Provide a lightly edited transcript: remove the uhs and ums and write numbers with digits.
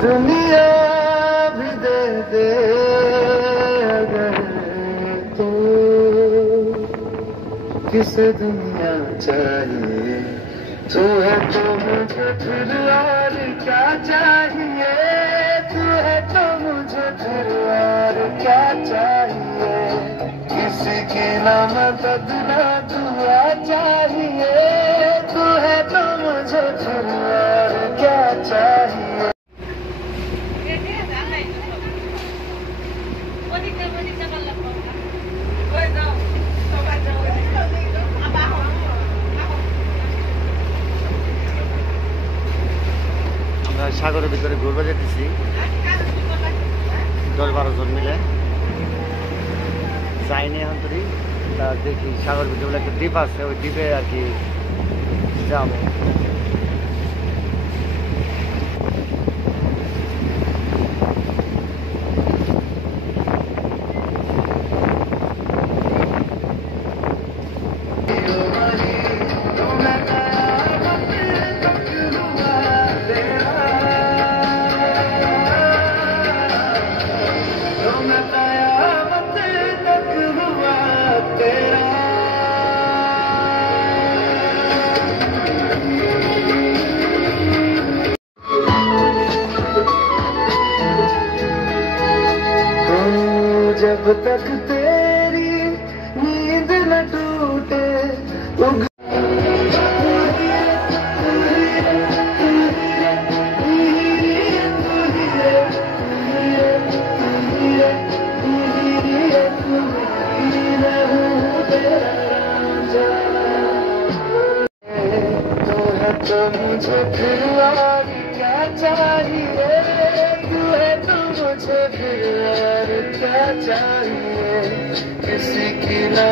दुनिया भी दे दे अगर तो किसे दुनिया चाहिए। तू है तो मुझे फिर और क्या चाहिए। तू है तो मुझे फिर और क्या चाहिए। किसी की ना मदद ना दुआ चाहिए। तू है तो मुझे फिर और क्या चाहिए। আমরা সাগরের ভিতরে ঘুরবে যেতেছি 10-12 জন মিলে যাইনি এখন তুই দেখি সাগরের ভিতরে একটা দ্বীপ আছে ওই দ্বীপে আর কি যাবো। जब तक तेरी नींद न टूटे तो मुझे फिर और क्या चाहिए। तू है तो मुझे फिर और क्या चाहिए। किसी की ना